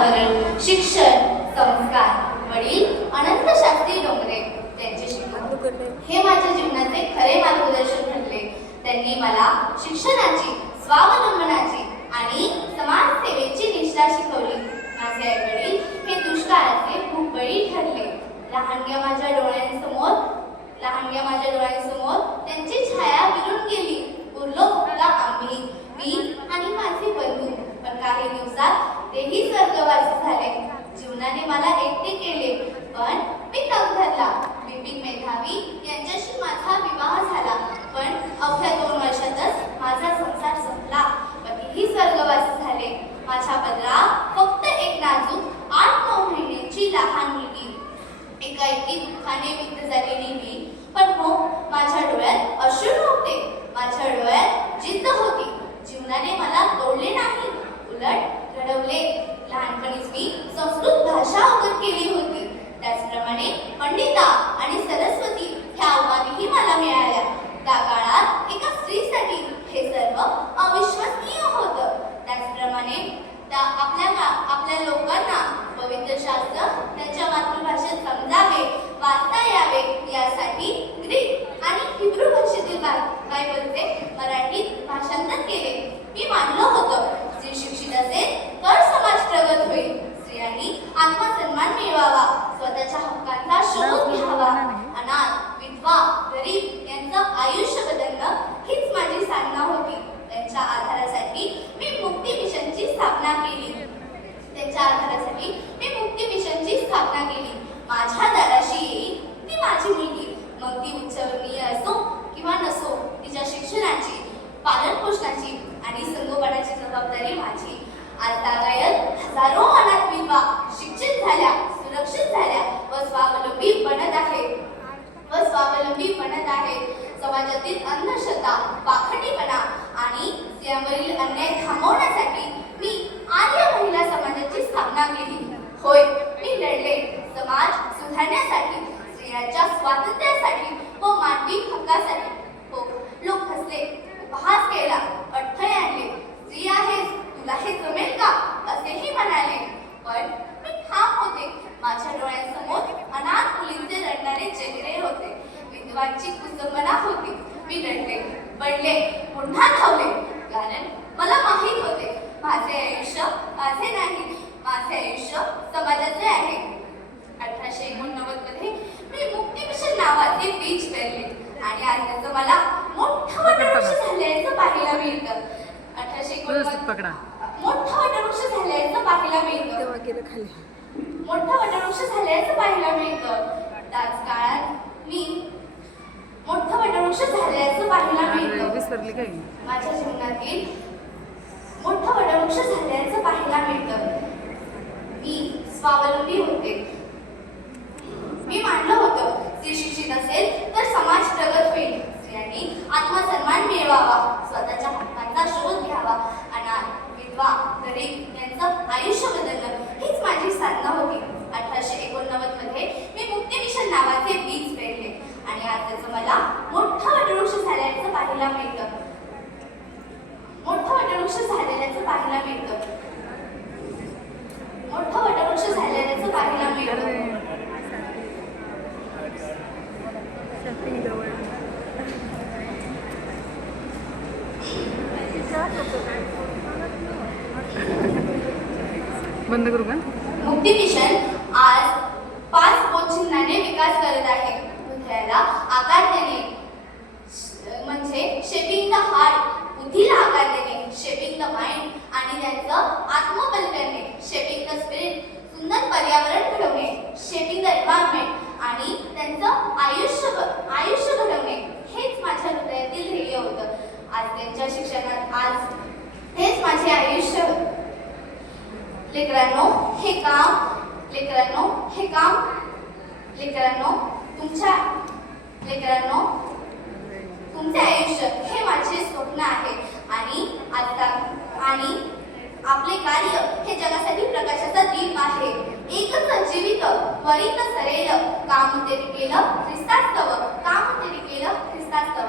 शिक्षण, संस्कार, वडील अनंत शास्त्री डोंगरे त्यांचे शिकवण हे माझ्या जीवनाचे खरे मार्गदर्शन ठरले. त्यांनी मला शिक्षणाची, स्वावलंबनाची आणि समाजसेवेची निष्ठा शिकवली. माझे आई वडील हे दुष्काळाचे भूकबळी ठरले. लहानग्या माझ्या डोळ्यांसमोर त्यांची छाया विरून गेली. उरलो फक्त आम्ही, मी आणि माझे बंधू. पण काही दिवसात तेही स्वर्गवासी झाले. जीवनाने मला एकटे केले, पण मी तग धरला. बिपिन मेधावी यांच्याशी माझा विवाह झाला, पण अवघ्या 2 वर्षातच माझा संसार संपला. पतीही स्वर्गवासी झाले. माझ्या पदरात फक्त एक नाजूक 8-9 महिन्यांची लहान मुलगी. एकाएकी दुःखाने विद्ध झालेली मी, पण हो, माझ्या डोळ्यात अश्रू नव्हते. माझ्या डोळ्यात जिद्द होती. जीवनाने मला तोडले नाही, उलट घडवले. लहानपणीच मी संस्कृत भाषा अवगत केली होती. त्याचप्रमाणे पंडिता आणि सरस्वती ह्या उपाधीही मला मिळाल्या. त्या काळात एका स्त्रीसाठी हे सर्व अविश्वसनीय होतं. त्याचप्रमाणे आपल्या लोकांना पवित्र शास्त्र त्यांच्या मातृभाषेत समजावे, वाचता यावे यासाठी ग्रीक आणि हिब्रू भाषेतील बायबलचे मराठीत भाषांतर केले. मी मानलं होतं, स्त्री शिक्षित असेल तर समाज प्रगत होईल. स्त्रियांनी आत्मसन्मान मिळवावा, स्वतःच्या हक्कांचा शोध घ्यावा. अनाथ, विधवा, गरीब यांचं आयुष्य बदलणं हीच माझी साधना होती. त्यांच्या आधारासाठी मी मुक्ती मिशनची स्थापना केली. माझ्या दाराशी येईल ती माझी मुलगी. मग ती उच्चवर्णीय असो किंवा नसो, तिच्या शिक्षणाची, पालनपोषणाची आणि संगोपनाची जबाबदारी माझी. आज तागायत हजारो अनाथ विधवा शिक्षित झाल्या, सुरक्षित झाल्या व स्वावलंबी बनत आहेत. समाजातील अंधश्रद्धा, पाखंडीपणा आणि स्त्रियांवरील अन्याय थांबवण्यासाठी मी आर्य महिला समाजाची स्थापना केली. होय, मी लढले. समाज सुधारण्यासाठी, स्त्रियांच्या स्वातंत्र्यासाठी व मानवी हक्कासाठी. हो, लोक हसले, उपहास केला, अडथळे आणले. स्त्री आहेस, तुला हे जमेल का असेही म्हणाले. पण मी ठाम होते. माझ्या डोळ्यांसमोर अनाथ मुलींचे रडणारे चेहरे होते. विधवांची कुसंबना होती. मी लढले, पडले, पुन्हा धावले. कारण मला माहीत होते, माझे आयुष्य माझे नाही, माझे आयुष्य समाजाचे आहे. 1889 मध्ये मी मुक्ती मिशन नावाचे बीज पेरले आणि आज त्याचं मला मोठं वटवृक्ष झाल्याचं पाहायला मिळतं. 1889 मोठं वटवृक्ष झाल्याचं पाहायला मिळतं. त्याच काळात मी मोठं वटवृक्ष झाल्याचं पाहायला मिळतं. माझ्या जीवनातील मोठं वटवृक्ष झाल्याचं पाहायला मिळतं. मी स्वावलंबी होते. मी मानलं होतं, स्त्री शिक्षित असेल तर समाज प्रगत होईल. स्त्रियांनी आत्मसन्मान मिळवावा, स्वतःच्या हक्कांचा शोध घ्यावा. अनाथ, विधवा, गरीब यांचं आयुष्य बदलणं हीच माझी साधना होती. 1889 मध्ये मी मुक्ती मिशन नावाचे बीज पेरले आणि आज त्याचं मला मोठं वटवृक्ष झाल्याचं पाहायला मिळतं. मोठं वटवृक्ष झालेल्याचं पाहायला मिळतं. बंद करू का? मुक्ती मिशन आज 5 बोधचिन्हाने विकास करत आहे. हृदयाला आकार देणे म्हणजे शेपिंग द हार्ट, बुद्धीला आकार देणे शेपिंग द माइंड आणि त्यांचं आत्मबल करणे शेपिंग द स्पिरिट, सुंदर पर्यावरण घडवणे शेपिंग द एन्व्हायरमेंट आणि त्यांचं आयुष्य घडवणे हेच माझ्या हृदयातील ध्येय होतं. आज त्यांच्या शिक्षणात आज हेच माझे आयुष्य. लेकरांनो, तुमचे आयुष्य हे माझे स्वप्न आहे आणि आपले कार्य हे जगासाठी प्रकाशाचा दीप आहे. एकच जीवित त्वरित सरेल काम तेरी केलं ख्रिस्तास्तव, काम तेरी केलं ख्रिस्तास्तव.